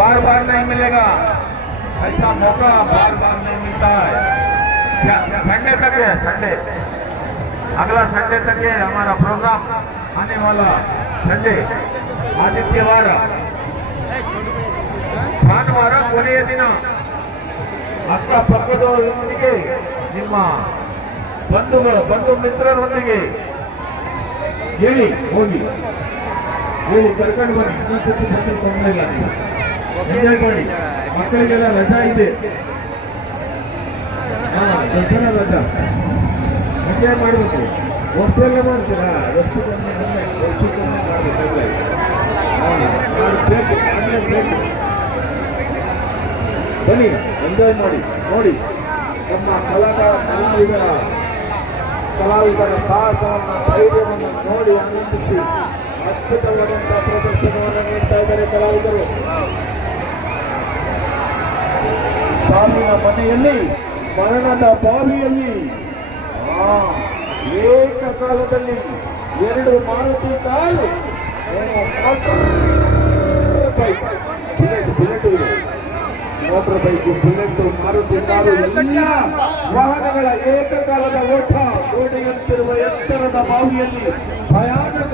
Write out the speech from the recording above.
बार बार नहीं मिलेगा, ऐसा मौका बार बार नहीं मिलता है। संडे तक है, संडे अगला संडे तक है हमारा प्रोग्राम आने वाला संडे ಆದಿತ್ಯವಾರ ಭಾನುವಾರ ಕೊನೆಯ ದಿನ ಅಕ್ಕಪಕ್ಕದವರೊಂದಿಗೆ ನಿಮ್ಮ ಬಂಧು ಮಿತ್ರರೊಂದಿಗೆ ಹೇಳಿ ಹೋಗಿ ಹೇಳಿ ಕರ್ಕೊಂಡು ಬನ್ನಿ. ಇನ್ನೊಂದ್ಸತಿ ಬಂದು ತೊಂದರೆ ಇಲ್ಲ, ಎಂಜಾಯ್ ಮಾಡಿ. ಮಕ್ಕಳಿಗೆಲ್ಲ ರಜಾ ಇದೆ, ದಸರಾ ರಜಾ ಎಂಜಾಯ್ ಮಾಡಬೇಕು. ವರ್ಷೆಲ್ಲ ಮಾಡ್ತೀರಾ? ವರ್ಷಕ್ಕೊಮ್ಮೆ ಮಾಡಬೇಕು. ಬನ್ನಿ, ಎಂಜಾಯ್ ಮಾಡಿ. ನೋಡಿ ನಮ್ಮ ಕಲಾವಿದರ ಸಾಹಸವನ್ನು, ಧೈರ್ಯವನ್ನು ನೋಡಿ ಆನಂದಿಸಿ ಅದ್ಭುತವಾದಂತಹ ಪ್ರದರ್ಶನವನ್ನು ನೀಡ್ತಾ ಇದ್ದಾರೆ ಕಲಾವಿದರು. ಸಾವಿನ ಮನೆಯಲ್ಲಿ, ಮರಣದ ಬಾವಿಯಲ್ಲಿ ಏಕಕಾಲದಲ್ಲಿ ಎರಡು Maruti car motor bike, bullet, Maruti car ಎಲ್ಲ ವಾಹನಗಳ ಏಕಕಾಲದ ಓಟ ಗೋಡೆಯಂತಿರುವ ಎತ್ತರದ ಬಾವಿಯಲ್ಲಿ ಭಯಾನಕ